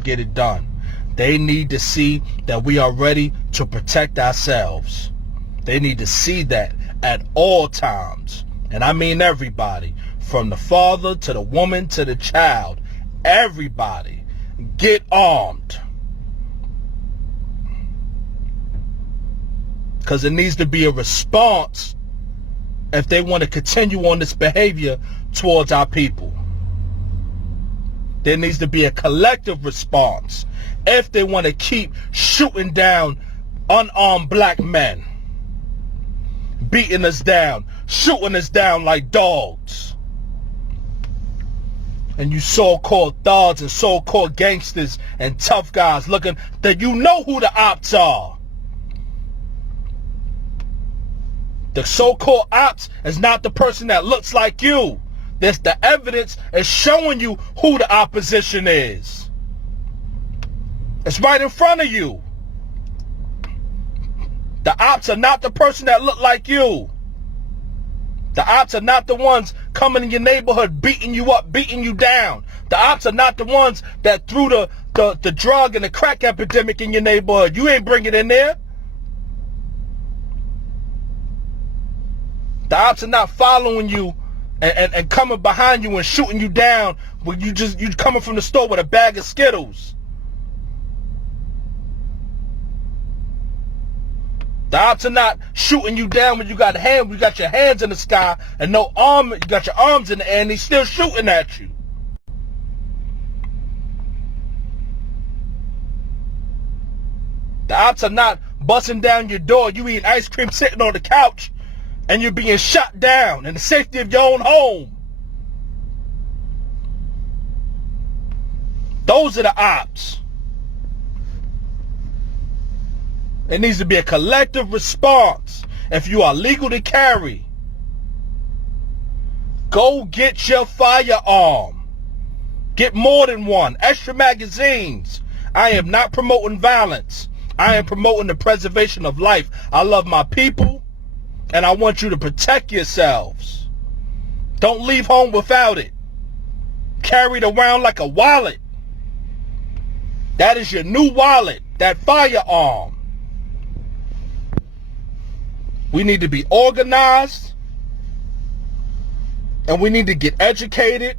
and get it done. They need to see that we are ready to protect ourselves. They need to see that at all times. And I mean everybody, from the father to the woman to the child. Everybody, get armed. Because it needs to be a response if they want to continue on this behavior towards our people. There needs to be a collective response if they want to keep shooting down unarmed black men, beating us down, shooting us down like dogs. And you so-called thugs and so-called gangsters and tough guys looking that you know who the ops are. The so-called ops is not the person that looks like you. There's the evidence is showing you who the opposition is. It's right in front of you. The ops are not the person that look like you. The ops are not the ones coming in your neighborhood beating you up, beating you down. The ops are not the ones that threw the drug and the crack epidemic in your neighborhood. You ain't bring it in there. The ops are not following you and coming behind you and shooting you down when you coming from the store with a bag of Skittles. The ops are not shooting you down when you got your hands in the sky and no arm, you got your arms in the air and he's still shooting at you. The ops are not busting down your door. You eating ice cream sitting on the couch and you're being shot down in the safety of your own home. Those are the ops. It needs to be a collective response. If you are legal to carry, go get your firearm. Get more than one. Extra magazines. I am not promoting violence. I am promoting the preservation of life. I love my people, and I want you to protect yourselves. Don't leave home without it. Carry it around like a wallet. That is your new wallet, that firearm. We need to be organized, and we need to get educated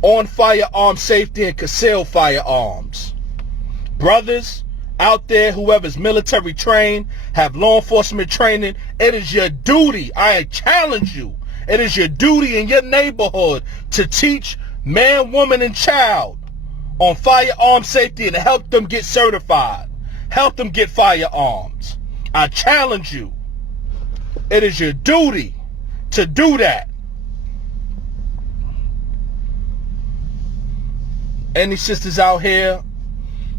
on firearm safety and concealed firearms. Brothers out there, whoever's military trained, have law enforcement training, it is your duty, I challenge you, it is your duty in your neighborhood to teach man, woman, and child on firearm safety and to help them get certified, help them get firearms. I challenge you. It is your duty to do that. Any sisters out here,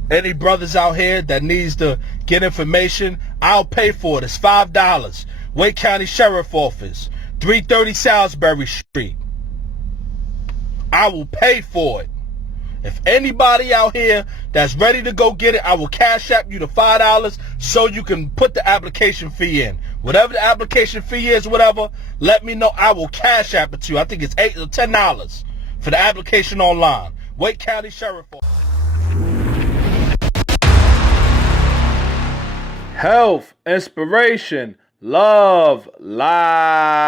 any brothers out here that needs to get information, I'll pay for it. It's $5. Wake County Sheriff Office, 330 Salisbury Street. I will pay for it. If anybody out here that's ready to go get it, I will cash app you the $5 so you can put the application fee in. Whatever the application fee is, whatever, let me know. I will cash app it to you. I think it's $8 or $10 for the application online. Wake County Sheriff Office. Health, inspiration, love, life.